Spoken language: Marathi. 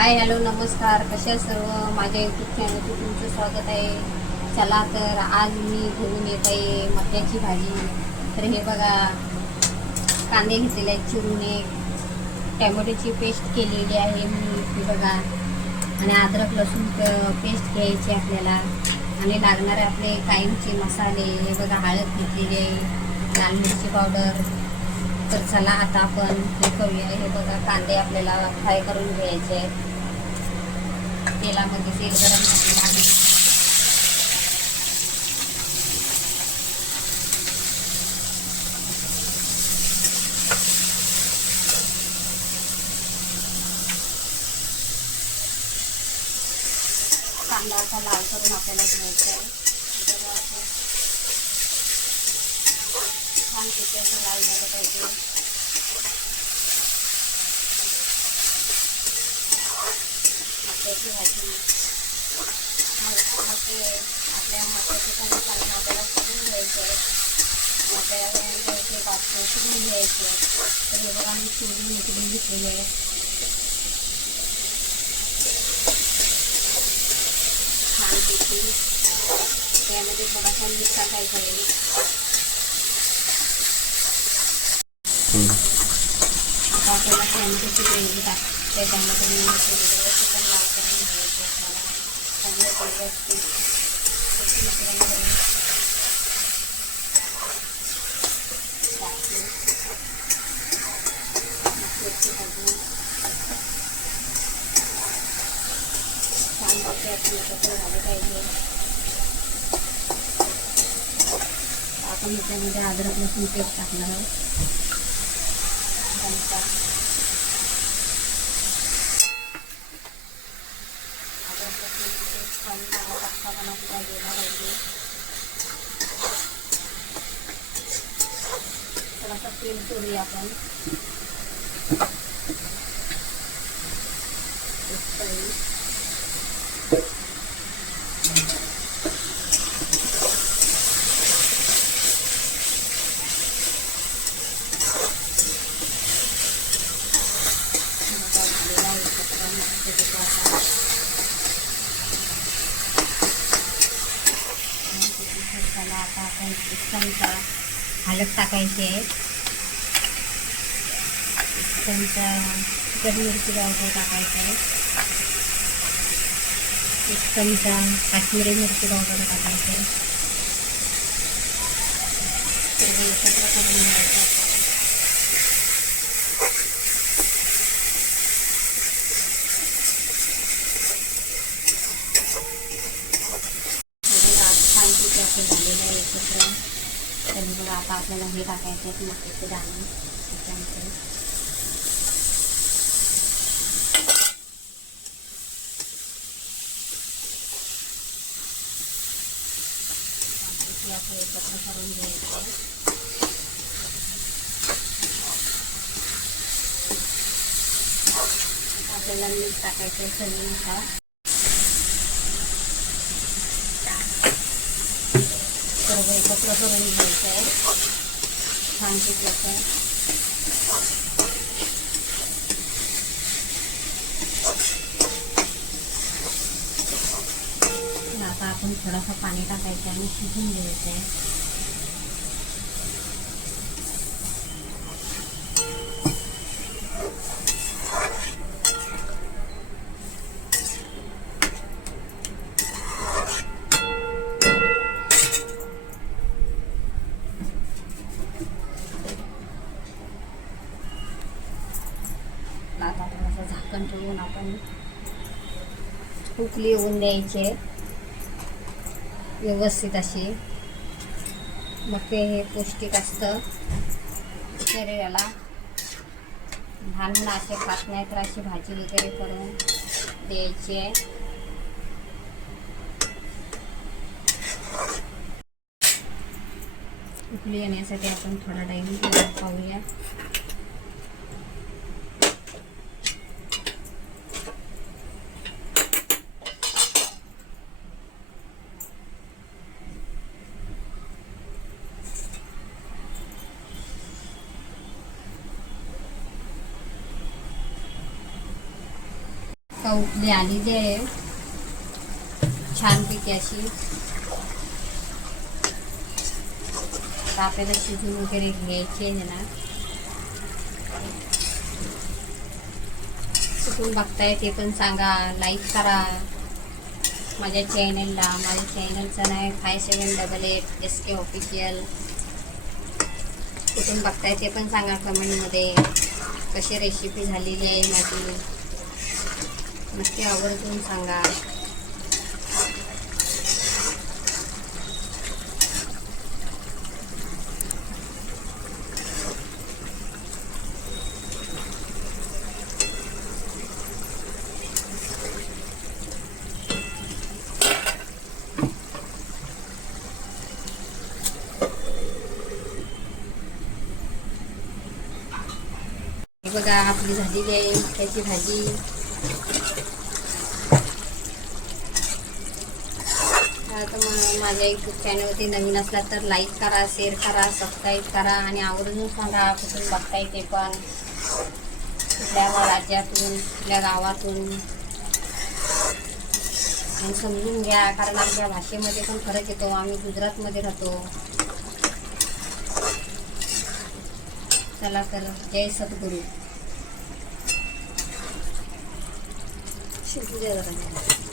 हाय हॅलो नमस्कार, कशा सर्व माझ्या यूट्यूब चॅनलवर तुमचं स्वागत आहे. चला तर आज मी घेऊन येत आहे मक्याची भाजी. तर हे बघा, कांदे घेतलेले आहेत चिरून, एक टॅमॅटोची पेस्ट केलेली आहे मी, हे बघा, आणि अद्रक लसूण पेस्ट घ्यायची आपल्याला. आणि लागणारे आपले कायमचे मसाले, हे बघा, हळद घेतलेली आहे, लाल मिरची पावडर. तर चला आता आपण हे करूया. हे बघा, कांदे आपल्याला फ्राय करून घ्यायचे आहेत. तेलामध्ये तेल गरम झालेलं आहे. कांदा असा लाल करून आपल्याला घ्यायचा आहे. छान तिथे लाल झालं पाहिजे. मक्याची भाजी आपल्या मक्याचे कमी पाणी आपल्याला करून घ्यायचे आहे. आपल्याला घ्यायचे पातळ शिजून घ्यायचे. तर हे बघा, मी शिजून उकडून घेतलेली आहे छानपैकी. त्यामध्ये थोडासा मीठ टाकायचं आहे. आता आपल्याला टॅमॅटोची ग्रेव्ही टाकते. टॅमॅटो चिकन लाल करून घ्यायचं आपल्याला चांगलं पाहिजे असते. छान आपली एकत्र झाले पाहिजे. आपण याच्यामध्ये अद्रक लसूण पेस्ट टाकणार आहोत. थोडासा तेल सोडूया आपण. आता आपण एक चमचा हळद टाकायची आहे. एक चमचा चिकन मिरची पावडर टाकायचं आहे. एक चमचा काश्मीरी मिरची पावडर टाकायचं आहे. एकत्र करून घ्यायचं. झालेलं आहे एकत्र. त्यांनी बघा, आता आपल्याला हे टाकायचे आहेत मक्याचे दाणे. असं एकत्र करून घ्यायचं. आपल्याला मीठ टाकायचं आहे चवीनुसार. सर्व एकत्र करून घ्यायचं आहे छान शिकवायचं आहे. आता आपण थोडासा पाणी टाकायचं आणि शिजून घ्यायचं आहे. आता थोडंसं झाकण ठेवून आपण उकळी येऊन द्यायचे व्यवस्थित अशी. मग हे पौष्टिक असतं शरीराला. लहान मुलं असे खात नाही, तर अशी भाजी वगैरे करून द्यायची आहे. उकळी येण्यासाठी आपण थोडा टाईम पाहूया. का उकळी आलेली आहे छानपैकी अशी. आता आपल्याला शिजून वगैरे घ्यायची आहे ना. कुठून बघताय ते पण सांगा, लाईक करा माझ्या चॅनलला. माझ्या चॅनलचं नाव आहे 5788 SK ऑफिशियल. कुठून बघताय ते पण सांगा कमेंटमध्ये. कशी रेसिपी झालेली आहे माझी नक्की आवर्जून सांगा. हे बघा आपली झालेली आहे मक्याची भाजी. आता माझ्या यूट्यूब चॅनलवरती नवीन असला तर लाईक करा, शेअर करा, सबस्क्राईब करा आणि आवर्जून सांगा कुठून बघताय ते पण, कुठल्या राज्यातून कुठल्या गावातून. आणि समजून घ्या कारण आमच्या भाषेमध्ये पण फरक येतो. आम्ही गुजरातमध्ये राहतो. चला तर जय सद्गुरू. शिकू द्या जरा.